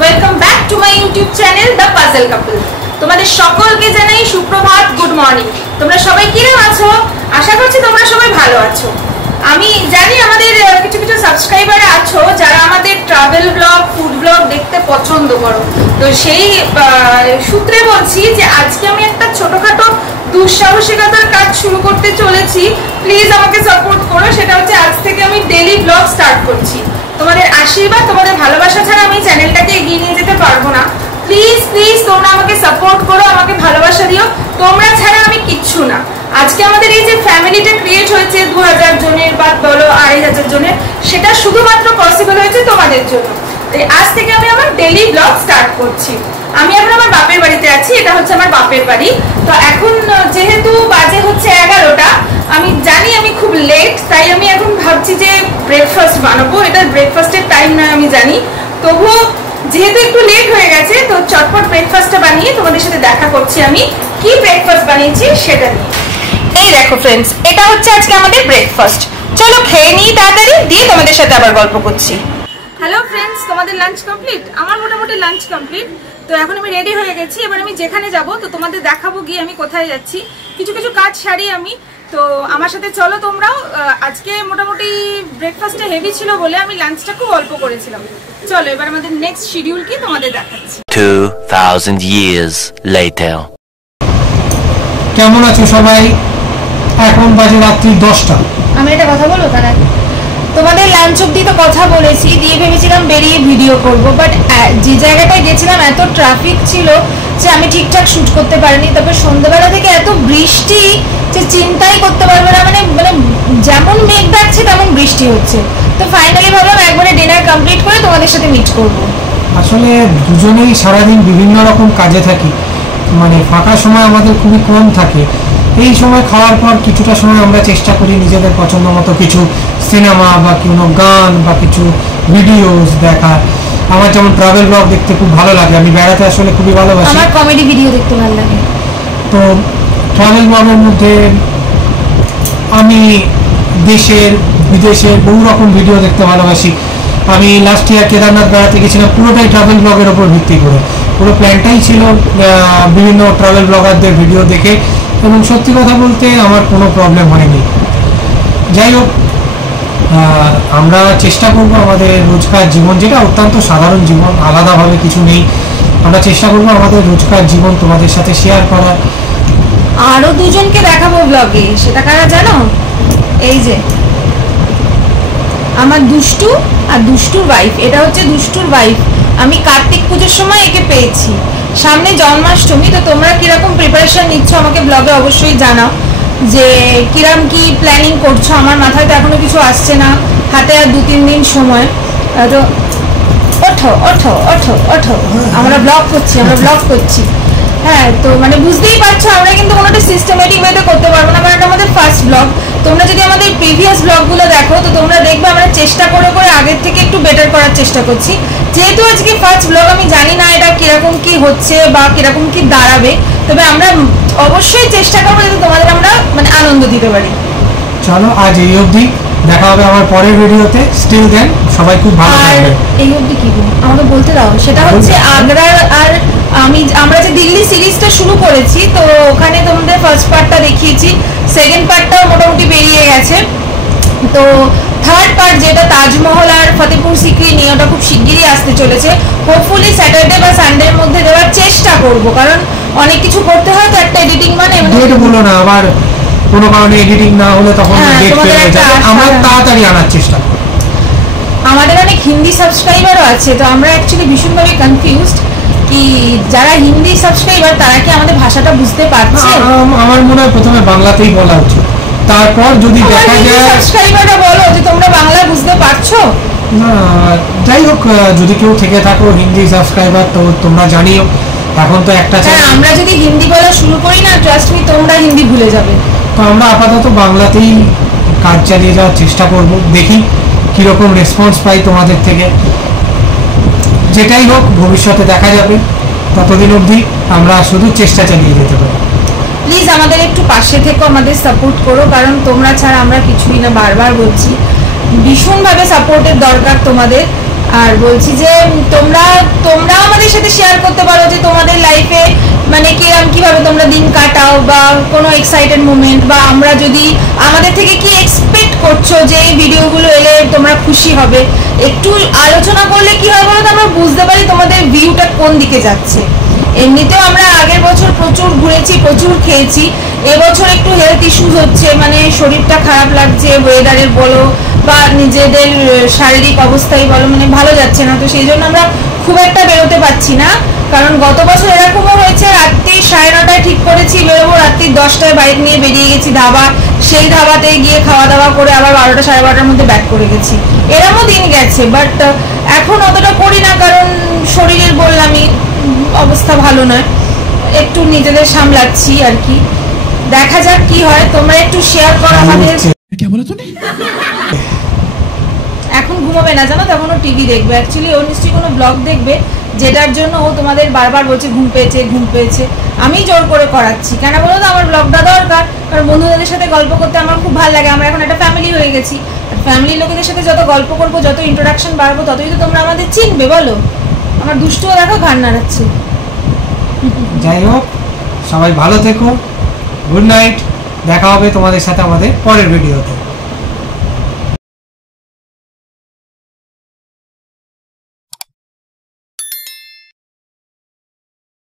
Welcome back to my YouTube channel the puzzle couple. তোমাদের সকলকে জানাই সুপ্রভাত, গুড মর্নিং। তোমরা সবাই কিরকম আছো? আশা করছি তোমরা সবাই ভালো আছো। আমি জানি আমাদের কিছু কিছু সাবস্ক্রাইবার আছো যারা আমাদের ট্রাভেল ব্লগ, ফুড ব্লগ দেখতে পছন্দ করো। তো সেই সূত্রে বলছি যে আজকে আমি একটা ছোটখাটো দুঃসাহসিকতার কাজ শুরু করতে চলেছি। প্লিজ আমাকে সাপোর্ট করো। সেটা হচ্ছে আজ থেকে আমি ডেইলি ব্লগ স্টার্ট করছি। তোমাদের আশীর্বাদ, তোমাদের ভালোবাসা ছাড়া আমি চ্যানেলটাকে এগিয়ে নিয়ে যেতে পারবো না। প্লিজ প্লিজ তোমরা আমাকে সাপোর্ট করো, আমাকে ভালোবাসা দিও। তোমরা ছাড়া আমি কিচ্ছু না। আজকে আমাদের এই যে ফ্যামিলিটা ক্রিয়েট হয়েছে 2000 জনের বা বলো 2500 জনের, সেটা শুধুমাত্র পসিবল হয়েছে তোমাদের জন্য। আজ থেকে আমি আমার ডেইলি ব্লগ স্টার্ট করছি। আমি এখন আমার বাপের বাড়িতে আছি। এটা হচ্ছে আমার বাপের বাড়ি। তো এখন যেহেতু বাজে হচ্ছে 11টা, আমি জানি আমি খুব লেট, তাই আমি এখন ভাবছি যে ব্রেকফাস্ট বানাবো। এটা ব্রেকফাস্টের টাইম নয় আমি জানি, তবুও যেহেতু একটু লেট হয়ে গেছে তো চটপট ব্রেকফাস্টটা বানিয়ে তোমাদের সাথে দেখা করছি আমি কি ব্রেকফাস্ট বানিয়েছি সেটা নিয়ে। এই দেখো ফ্রেন্ডস, এটা হচ্ছে আজকে আমাদের ব্রেকফাস্ট। চলো খেয়ে নিই তাড়াতাড়ি, দিয়ে তোমাদের সাথে আবার গল্প করছি। হ্যালো ফ্রেন্ডস, তোমাদের লাঞ্চ কমপ্লিট? আমার মোটামুটি লাঞ্চ কমপ্লিট। তো এখন আমি রেডি হয়ে গেছি। এবার আমি যেখানে যাব তো তোমাদের দেখাবো গিয়ে আমি কোথায় যাচ্ছি। কিছু কিছু কাজ সারি আমি, তো আমার সাথে চলো তোমরাও। আজকে মোটামুটি ব্রেকফাস্টটা হেভি ছিল বলে আমি লাঞ্চটা খুব অল্প করেছিলাম। চলো এবার আমাদের নেক্সট শিডিউল কি তোমাদের দেখাচ্ছি। 2000 years later. কেমন আছো সবাই? এখন বাজে রাত্রি 10টা। আমি একটা কথা বলবো তার আগে, তোমাদের লাঞ্চ অব্দি তো কথা বলেছি, দিয়ে ভেবেছিলাম বেরিয়ে ভিডিও করব, বাট যে জায়গাটায় গেছিলাম এত ট্রাফিক ছিল যে আমি ঠিকঠাক শুট করতে পারিনি। তারপর সন্ধ্যাবেলা থেকে এত বৃষ্টি যে চিন্তাই করতে পারবে না, মানে মানে যেমন মেঘ ডাকছে তেমন বৃষ্টি হচ্ছে। তো ফাইনালি ভাবলাম একবারে ডিনার কমপ্লিট করে তোমাদের সাথে মিট করব। আসলে দুজনেই সারাদিন বিভিন্ন রকম কাজে থাকি, মানে ফাঁকা সময় আমাদের খুবই কম থাকে। এই সময় খাওয়ার পর কিছুটা সময় আমরা চেষ্টা করি নিজেদের পছন্দ মতো কিছু সিনেমা বা কোনো গান বা কিছু ভিডিওস দেখা। আমার যেমন ট্রাভেল ব্লগ দেখতে খুব ভালো লাগে, আমি বেড়াতে আসলে খুবই ভালোবাসি। আমার কমেডি ভিডিও দেখতে ভালো লাগে। তো ট্রাভেল ব্লগের মধ্যে আমি দেশের বিদেশের বহু রকম ভিডিও দেখতে ভালোবাসি। আমি লাস্ট ইয়ার কেদারনাথ বেড়াতে গেছিলাম পুরোটাই ট্রাভেল ব্লগের ওপর ভিত্তি করে। পুরো প্ল্যানটাই ছিল বিভিন্ন ট্রাভেল ব্লগারদের ভিডিও দেখে, এবং সত্যি কথা বলতে আমার কোনো প্রবলেম হয়নি। যাই হোক, আমরা চেষ্টা করব আমাদের রোজকার জীবন, যেটা অত্যন্ত সাধারণ জীবন, আলাদাভাবে কিছু নেই, আমরা চেষ্টা করব আমাদের রোজকার জীবন তোমাদের সাথে শেয়ার করার। আরো দুজনকে দেখাবো ব্লগে, সেটা কারা জানো? এই যে আমার দুষ্টু আর দুষ্টুর ওয়াইফ। এটা হচ্ছে দুষ্টুর ওয়াইফ। আমি কার্তিক পুজোর সময় একে পেয়েছি। সামনে জন্মাষ্টমী, তো তোমরা কিরকম প্রিপারেশন নিচ্ছ আমাকে ব্লগে অবশ্যই জানাও, যে কিরকম কি প্ল্যানিং করছো। আমার মাথায় তো এখনো কিছু আসছে না, হাতে আর 2-3 দিন সময়। তো ওঠো ওঠো ওঠো ওঠো, আমরা ব্লগ করছি। হ্যাঁ, তো মানে বুঝতেই পারছো আমরা কিন্তু কোনোটা সিস্টেমেটিক ওয়েতে করতে পারবো না, কারণ এটা আমাদের ফার্স্ট ব্লগ। তোমরা যদি আমাদের প্রিভিয়াস ব্লগগুলো দেখো তো তোমরা দেখবে আমরা চেষ্টা করে আগের থেকে একটু বেটার করার চেষ্টা করছি। যেহেতু আজকে ফার্স্ট ব্লগ, আমি জানি না এটা কিরকম কি হচ্ছে বা কিরকম কি দাঁড়াবে, তবে আমরা অবশ্যই চেষ্টা করবো যাতে তোমাদের আমরা মানে আনন্দ দিতে পারি। চলো আজ এই অবধি, দেখা হবে আমার পরের ভিডিওতে। স্টিল দেন সবাই খুব ভালো থাকবেন। এই অবধি কি আমাকে বলতে দাও, সেটা হচ্ছে আগ্রার আর আমরা যে দিল্লি সিরিজটা শুরু করেছি, তো ওখানে তোমাদের ফার্স্ট পার্টটা দেখিয়েছি, সেকেন্ড পার্টটাও মোটামুটি বেরিয়ে গেছে। তো থার্ড পার্ট যেটা তাজমহল আর ফতেপুর সিক্রি নিয়ে, ওটা খুব শিগগিরই আসতে চলেছে। হোপফুলি স্যাটারডে বা সানডের মধ্যে দেওয়ার চেষ্টা করব, কারণ অনেক কিছু করতে হয় তো একটা এডিটিং মানে। ডেট বলো না, আবার কোনো কারণে এডিটিং না হলে তখন ডেট ফেল হয়ে যাবে। আমরা তাড়াতাড়ি আনার চেষ্টা করব। আমাদের অনেক হিন্দি সাবস্ক্রাইবারও আছে, তো আমরা অ্যাকচুয়ালি ভীষণভাবে কনফিউজড কি যারা হিন্দি সাবস্ক্রাইবার তারা কি আমাদের ভাষাটা বুঝতে পারছে। আমার মনে হয় প্রথমে বাংলাতেই বলা উচিত, তারপর যদি দেখা যায় সাবস্ক্রাইবাররা বলো যে তোমরা বাংলা বুঝতে পারছো। না, যাই হোক, যদি কেউ থেকে থাকো হিন্দি সাবস্ক্রাইবার তো তোমরা জানিও। এখন তো একটা আমরা যদি হিন্দি বলা শুরু করি না, ট্রাস্ট মি তোমরা হিন্দি ভুলে যাবে। তো আমরা আপাতত বাংলাতেই কাজ চালিয়ে যাওয়ার চেষ্টা করব, দেখি কীরকম রেসপন্স পাই তোমাদের থেকে। যেটাই হোক ভবিষ্যতে দেখা যাবে, ততদিন অবধি আমরা শুধু চেষ্টা চালিয়ে যেতে পারি। প্লিজ আমাদের একটু পাশে থেকো, আমাদের সাপোর্ট করো, কারণ তোমরা ছাড়া আমরা কিছুই না, বারবার বলছি। ভীষণভাবে সাপোর্টের দরকার তোমাদের। আর বলছি যে তোমরাও আমাদের সাথে শেয়ার করতে পারো যে তোমাদের লাইফে মানে কিভাবে তোমরা দিন কাটাও, বা কোনো এক্সাইটেড মোমেন্ট, বা আমরা যদি আমাদের থেকে কি এক্সপেক্ট করছো যে এই ভিডিওগুলো এলে তোমরা খুশি হবে। একটু আলোচনা করলে কি হয় বলো তো, আমরা বুঝতে পারি তোমাদের ভিউটা কোন দিকে যাচ্ছে। এমনিতেও আমরা আগের বছর প্রচুর ঘুরেছি, প্রচুর খেয়েছি। এবছর একটু হেলথ ইস্যুস হচ্ছে, মানে শরীরটা খারাপ লাগছে, ওয়েদারের বলো বা নিজেদের শারীরিক অবস্থাই বলো, মানে ভালো যাচ্ছে না। তো সেই জন্য আমরা খুব একটা বেরোতে পারছি না। কারণ গত বছর এরকমও হয়েছে, রাত্রি 9:30 ঠিক করেছি বেরোবো, রাত্রি 10টায় বাইক নিয়ে বেরিয়ে গেছি ধাবা, সেই ধাবাতে গিয়ে খাওয়া দাওয়া করে আবার 12টা 12:30টার মধ্যে ব্যাক করে গেছি। এরকমও দিন গেছে, বাট এখন অতটা করি না, কারণ শরীরের বললামই অবস্থা ভালো নয়, একটু নিজেদের সামলাচ্ছি আর কি। দেখা যাক কি হয়, তোমরা একটু শেয়ার করো আমাদের। এখন ঘুমাবে না জানো, তখন ও টিভি দেখবে। অ্যাকচুয়ালি ও নিশ্চয়ই কোনো ব্লগ দেখবে, যেটার জন্য ও তোমাদের বারবার বলছে ঘুম পেয়েছে। আমি জোর করে করাচ্ছি, কেন বলো তো, আমার ব্লগটা দরকার। কারণ বন্ধুদের সাথে গল্প করতে আমার খুব ভালো লাগে। আমরা এখন একটা ফ্যামিলি হয়ে গেছি, ফ্যামিলির লোকেদের সাথে যত গল্প করবো, যত ইন্ট্রোডাকশন বাড়বো, ততই তো তোমরা আমাদের চিনবে বলো। আমার দুষ্টুও দেখো ঘাড় নাড়াচ্ছে। যাই হোক, সবাই ভালো থেকো, গুড নাইট, দেখা হবে তোমাদের সাথে আমাদের পরের ভিডিওতে।